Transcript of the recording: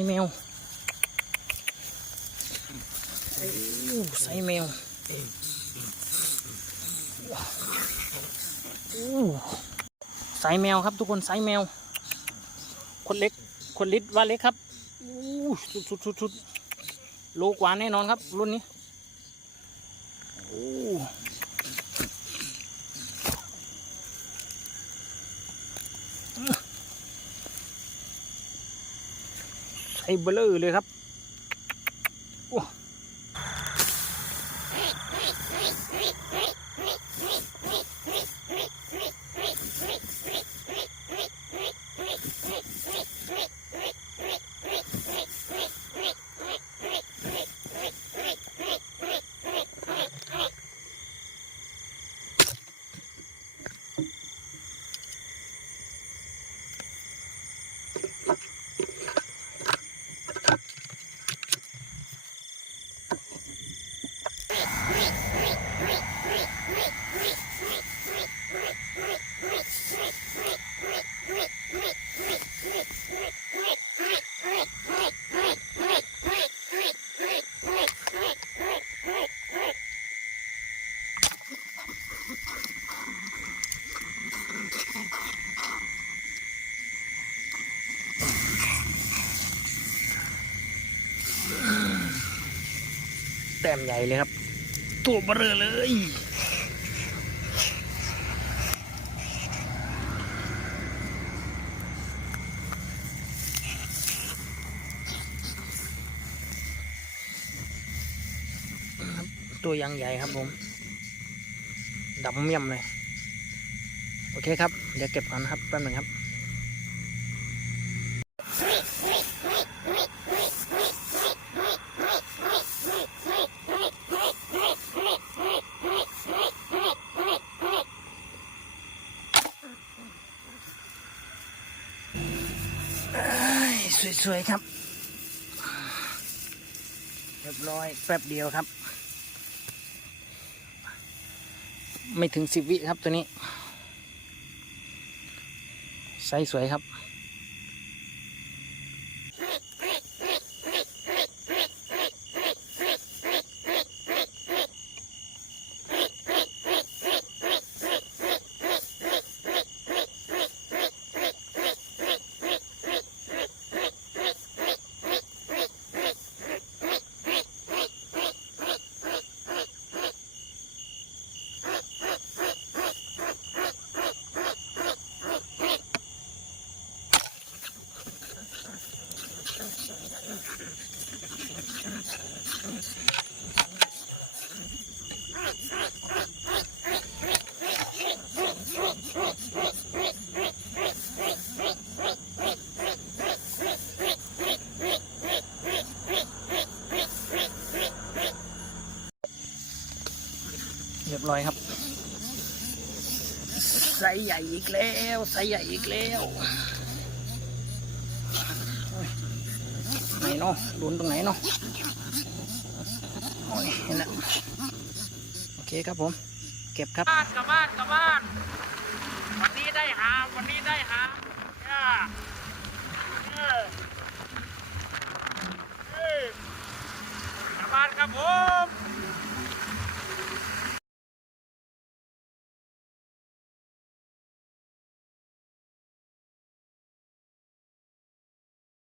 ส์แมวโอ้ไซส์แมวโอ้ไซส์แมวครับทุกคนไซส์แมว คนเล็กคนลิตว่าเล็กครับโอ้สุดสุดสุดสุดโลกว่าแน่นอนครับ รุ่นนี้ ไอ้เบลอเลยครับโอ้ แต้มใหญ่เลยครับ ตัวเบลอเลย ตัวยังใหญ่ครับผมดำเมี่ยมเลย โอเคครับ เดี๋ยวเก็บก่อนนะครับแป๊บหนึ่งครับ สวยๆครับ เรียบร้อยแป๊บเดียวครับ ไม่ถึงสิบวิครับตัวนี้ไซส์สวยครับ บร้อยครับไซส์ใหญ่อีกแล้วไซส์ใหญ่อีกแล้วไหนเนาะลุ้นตรงไหนเนาะโอ้ยเห็นแล้วโอเคครับผม เก็บครับบ้านกลับบ้านกลับบ้าน